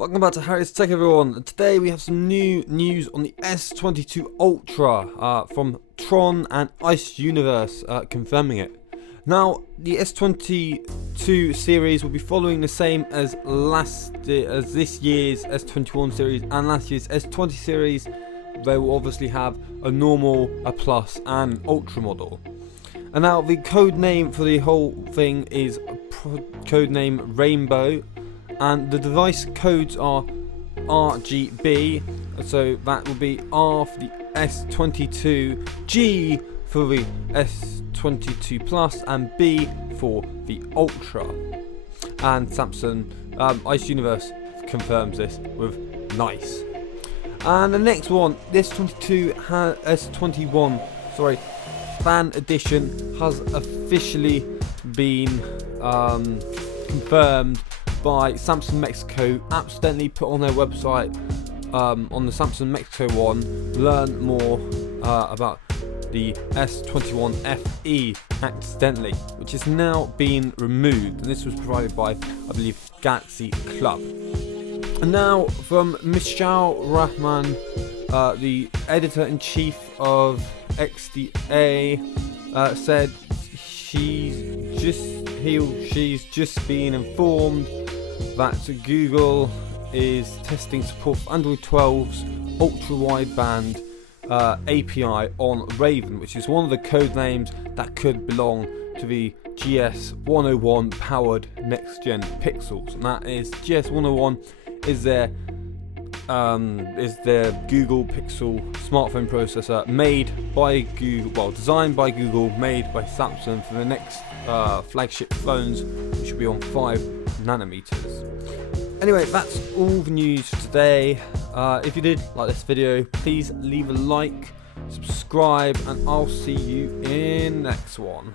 Welcome back to Harry's Tech, everyone. Today we have some new news on the S22 Ultra from Tron and Ice Universe confirming it. Now, the S22 series will be following the same as this year's S21 series and last year's S20 series. They will obviously have a normal, a plus, and Ultra model. And now the code name for the whole thing is codename Rainbow. And the device codes are RGB, so that will be R for the S22, G for the S22 Plus, and B for the Ultra. And Samsung Ice Universe confirms this with nice. And the next one, this S21 Fan Edition has officially been confirmed by Samsung Mexico. Accidentally put on their website on the Samsung Mexico one, learn more about the S21 FE accidentally, which is now being removed, and this was provided by, I believe, Galaxy Club. And now from Michelle Rahman, the editor-in-chief of XDA, said she's just been informed that Google is testing support for Android 12's ultra-wideband API on Raven, which is one of the code names that could belong to the GS101 powered next-gen Pixels. And that is GS101 is their Google Pixel smartphone processor made by Google, well, designed by Google, made by Samsung for the next flagship phones, which will be on 5 nanometers. Anyway, that's all the news for today. If you did like this video, please leave a like, subscribe, and I'll see you in the next one.